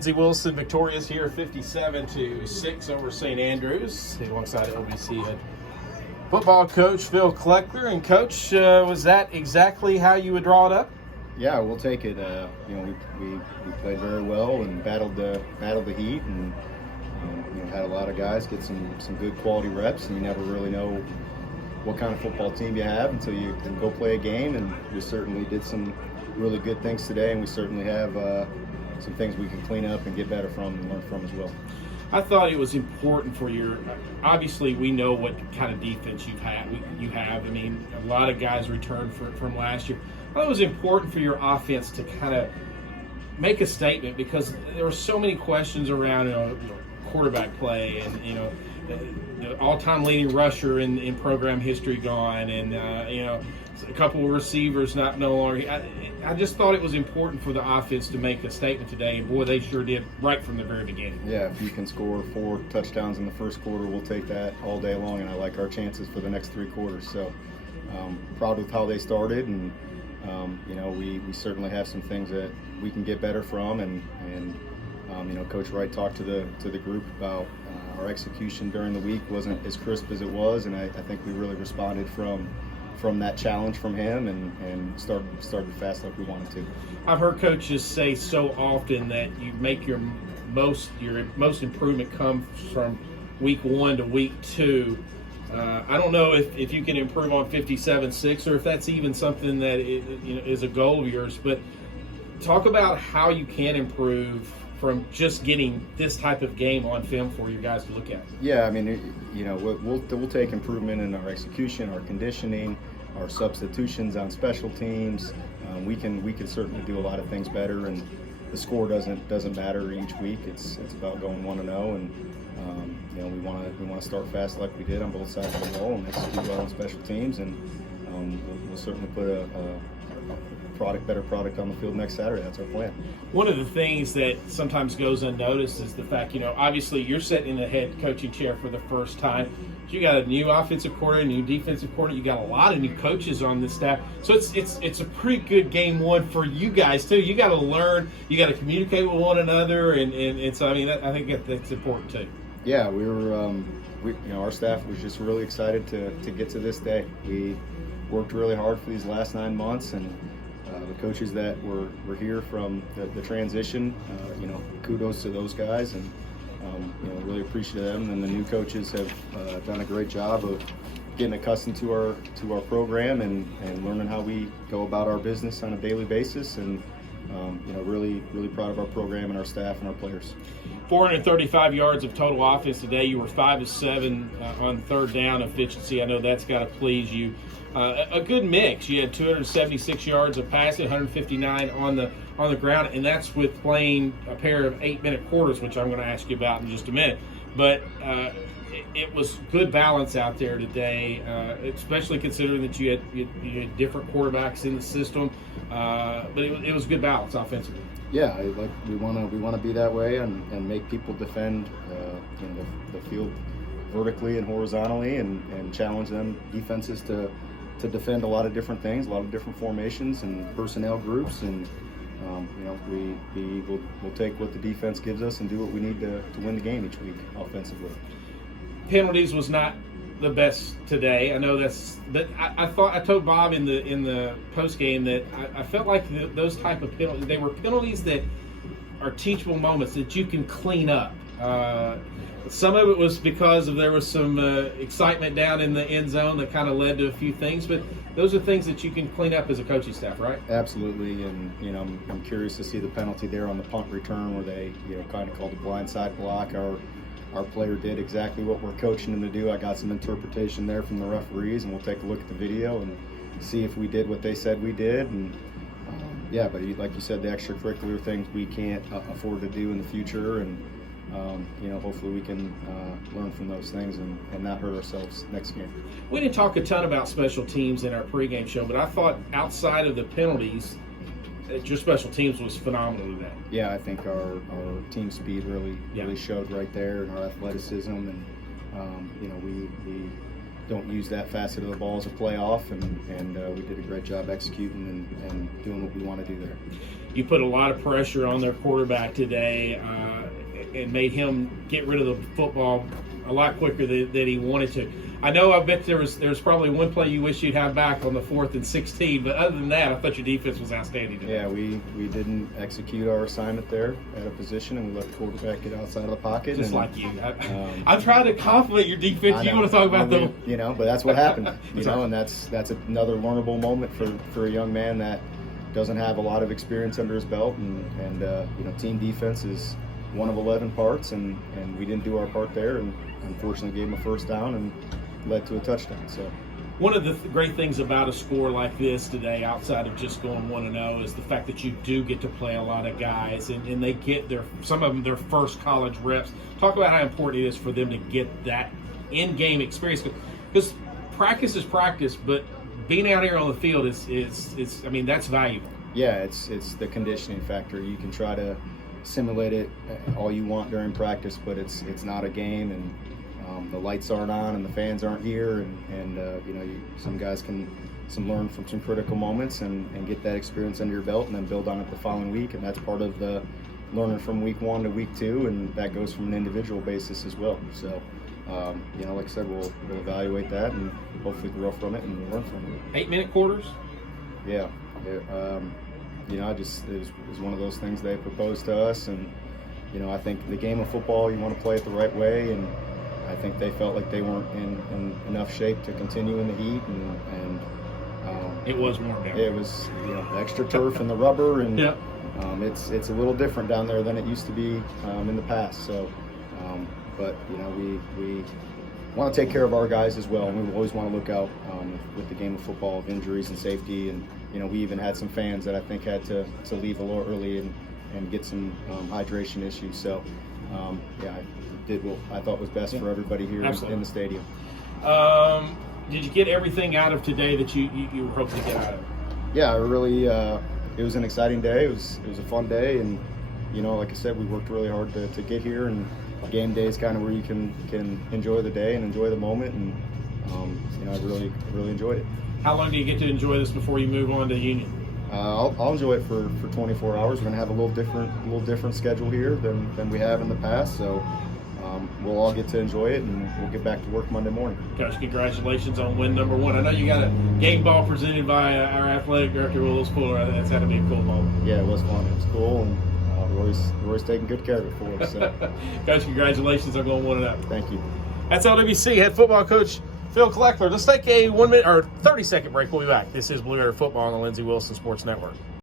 Lindsey Wilson victorious here, 57-6 over St. Andrews, alongside OBC head football coach Phil Kleckler. And coach, was that exactly how you would draw it up? Yeah, we'll take it. We played very well and battled the heat, and had a lot of guys get some good quality reps. And you never really know what kind of football team you have until you can go play a game. And we certainly did some really good things today, and we certainly have some things we can clean up and get better from and learn from as well. I thought it was important for obviously we know what kind of defense you have. I mean, a lot of guys returned from last year. I thought it was important for your offense to kind of make a statement, because there were so many questions around quarterback play, and the all-time leading rusher in program history gone, and a couple of receivers no longer. I just thought it was important for the offense to make a statement today, and boy, they sure did right from the very beginning. Yeah, if you can score 4 touchdowns in the first quarter, we'll take that all day long, and I like our chances for the next 3 quarters. So proud with how they started, and we certainly have some things that we can get better from, and Coach Wright talked to the group about our execution during the week wasn't as crisp as it was, and I think we really responded from that challenge from him and started fast like we wanted to. I've heard coaches say so often that you make your most improvement come from week 1 to week 2. I don't know if you can improve on 57-6, or if that's even something that is a goal of yours, but talk about how you can improve from just getting this type of game on film for you guys to look at. Yeah, I mean, we'll take improvement in our execution, our conditioning, our substitutions on special teams. We can certainly do a lot of things better, and the score doesn't matter each week. It's about going 1-0, and we want to start fast like we did on both sides of the ball and execute well on special teams, and we'll certainly put a better product on the field next Saturday. That's our plan. One of the things that sometimes goes unnoticed is the fact, obviously you're sitting in the head coaching chair for the first time. You got a new offensive coordinator, a new defensive coordinator. You got a lot of new coaches on the staff. So it's a pretty good game one for you guys too. You got to learn. You got to communicate with one another, and so I think that's important too. Yeah, our staff was just really excited to get to this day. We worked really hard for these last 9 months, and the coaches that were here from the transition, kudos to those guys, and really appreciate them. And the new coaches have done a great job of getting accustomed to our program and learning how we go about our business on a daily basis, and really proud of our program and our staff and our players. 435 yards of total offense today. You were 5 of 7 on third down efficiency. I know that's got to please you. A good mix. You had 276 yards of passing, 159 on the ground, and that's with playing a pair of 8-minute quarters, which I'm going to ask you about in just a minute. But it was good balance out there today, especially considering that you had different quarterbacks in the system. But it was good balance offensively. Yeah, we want to be that way and make people defend the field vertically and horizontally, and challenge them defenses to defend a lot of different things, a lot of different formations and personnel groups, and we'll take what the defense gives us and do what we need to win the game each week offensively. Penalties was not the best today. I know but I told Bob in the post game that I felt like those type of penalties, they were penalties that are teachable moments that you can clean up. Some of it was because there was some excitement down in the end zone that kind of led to a few things, but those are things that you can clean up as a coaching staff, right? Absolutely, and I'm curious to see the penalty there on the punt return where they kind of called a blindside block. Our player did exactly what we're coaching him to do. I got some interpretation there from the referees, and we'll take a look at the video and see if we did what they said we did. And but like you said, the extracurricular things we can't afford to do in the future, and hopefully we can learn from those things and not hurt ourselves next game. We didn't talk a ton about special teams in our pregame show, but I thought outside of the penalties, your special teams was phenomenal today. Yeah, I think our team speed really showed right there, and our athleticism, and we don't use that facet of the ball as a playoff, and we did a great job executing and doing what we want to do there. You put a lot of pressure on their quarterback today and made him get rid of the football a lot quicker than he wanted to. I bet there's probably one play you wish you'd have back on the 4th and 16, but other than that, I thought your defense was outstanding today. Yeah, we didn't execute our assignment there at a position, and we let the quarterback get outside of the pocket. Just like you. I'm trying to compliment your defense. You want to talk about them. But that's what happened. And that's another learnable moment for a young man that doesn't have a lot of experience under his belt, and team defense is one of 11 parts, and we didn't do our part there, and unfortunately gave him a first down and led to a touchdown. So one of the great things about a score like this today, outside of just going 1-0, is the fact that you do get to play a lot of guys, and they get some of them their first college reps. Talk about how important it is for them to get that in-game experience, because practice is practice, but being out here on the field is that's valuable. Yeah, it's the conditioning factor. You can try to simulate it all you want during practice, but it's not a game, and the lights aren't on and the fans aren't here, and some guys can learn from some critical moments and get that experience under your belt and then build on it the following week, and that's part of the learning from week 1 to week 2, and that goes from an individual basis as well. So like I said, we'll evaluate that and hopefully grow from it and learn from it. 8-minute quarters? Yeah. It was one of those things they proposed to us, and I think the game of football, you want to play it the right way, and I think they felt like they weren't in enough shape to continue in the heat, and it was warm down. It was the extra turf and the rubber, and yep. It's a little different down there than it used to be in the past. So, but we want to take care of our guys as well, and we always want to look out with the game of football of injuries and safety, and we even had some fans that I think had to leave a little early and get some hydration issues. So I did what I thought was best for everybody here in the stadium. Did you get everything out of today that you were hoping to get out of it? Yeah, really. It was an exciting day. It was a fun day, and like I said, we worked really hard to get here, and game day is kind of where you can enjoy the day and enjoy the moment, and I really enjoyed it. How long do you get to enjoy this before you move on to Union? I'll enjoy it for 24 hours. We're gonna have a little different schedule here than we have in the past, so we'll all get to enjoy it, and we'll get back to work Monday morning. Coach, congratulations on win number 1. I know you got a game ball presented by our athletic director, Will Spooler. That's had to be a cool moment. Yeah, it was fun. It was cool, and we're always taking good care of it for us. So. Coach, congratulations on going 1-0. Thank you. That's LWC head football coach Phil Kleckler. Let's take a 1 minute or 30-second break. We'll be back. This is Blue Raider Football on the Lindsey Wilson Sports Network.